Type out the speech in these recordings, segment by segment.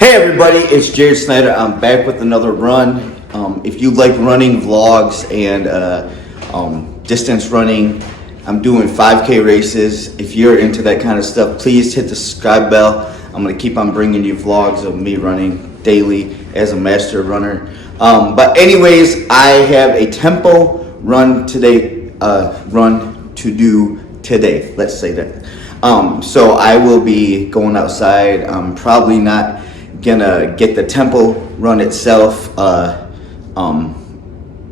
Hey everybody, it's Jared Snyder. I'm back with another run. If you like running vlogs and distance running, I'm doing 5K races. If you're into that kind of stuff, please hit the subscribe bell. I'm going to keep on bringing you vlogs of me running daily as a master runner. But anyways, I have a tempo run today, run to do today. Let's say that. So I will be going outside. I'm probably not gonna get the tempo run itself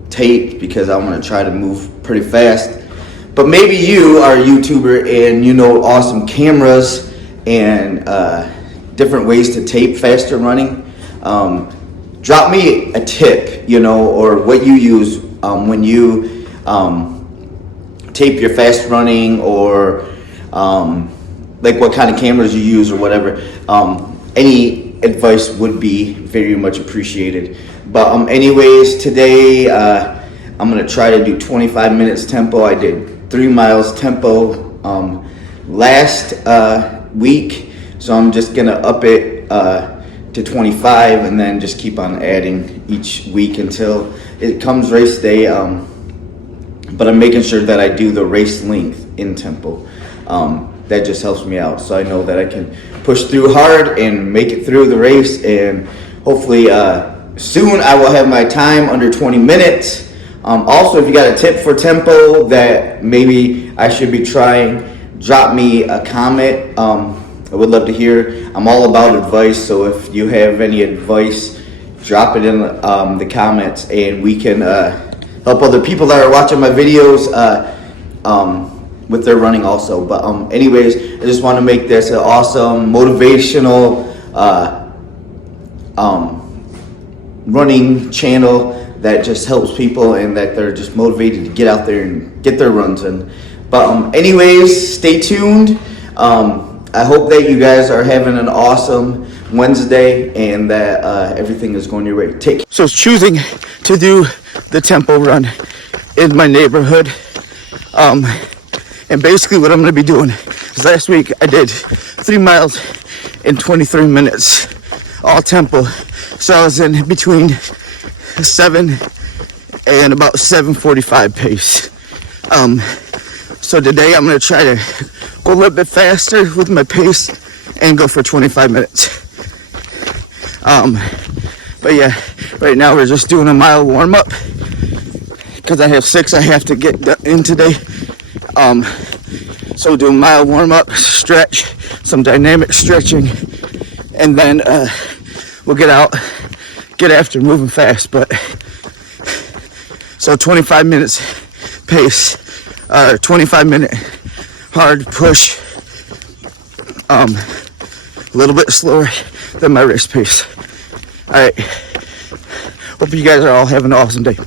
taped because I'm gonna try to move pretty fast. But maybe you are a YouTuber and you know awesome cameras and different ways to tape faster running. Drop me a tip, or what you use when you tape your fast running, or like what kind of cameras you use or whatever. Any advice would be very much appreciated. But anyways, today I'm gonna try to do 25 minutes tempo. I did 3 miles tempo last week, so I'm just gonna up it to 25 and then just keep on adding each week until it comes race day. But I'm making sure that I do the race length in tempo. That just helps me out, so I know that I can push through hard and make it through the race, and hopefully soon I will have my time under 20 minutes. Also, if you got a tip for tempo that maybe I should be trying, drop me a comment. I would love to hear. I'm all about advice, so if you have any advice, drop it in the comments, and we can help other people that are watching my videos with their running also. But anyways, I just want to make this an awesome motivational running channel that just helps people and that they're just motivated to get out there and get their runs in. But anyways, stay tuned. I hope that you guys are having an awesome Wednesday and that everything is going your way. So choosing to do the tempo run in my neighborhood. And basically what I'm going to be doing is last week I did 3 miles in 23 minutes, all tempo. So I was in between 7 and about 7:45 pace. So today I'm going to try to go a little bit faster with my pace and go for 25 minutes. But yeah, right now we're just doing a mile warm up because I have 6 I have to get in today. So do a mile warm up, stretch, some dynamic stretching, and then we'll get after moving fast. But so 25 minutes pace, 25-minute hard push, a little bit slower than my race pace. All right, hope you guys are all having an awesome day. Bye.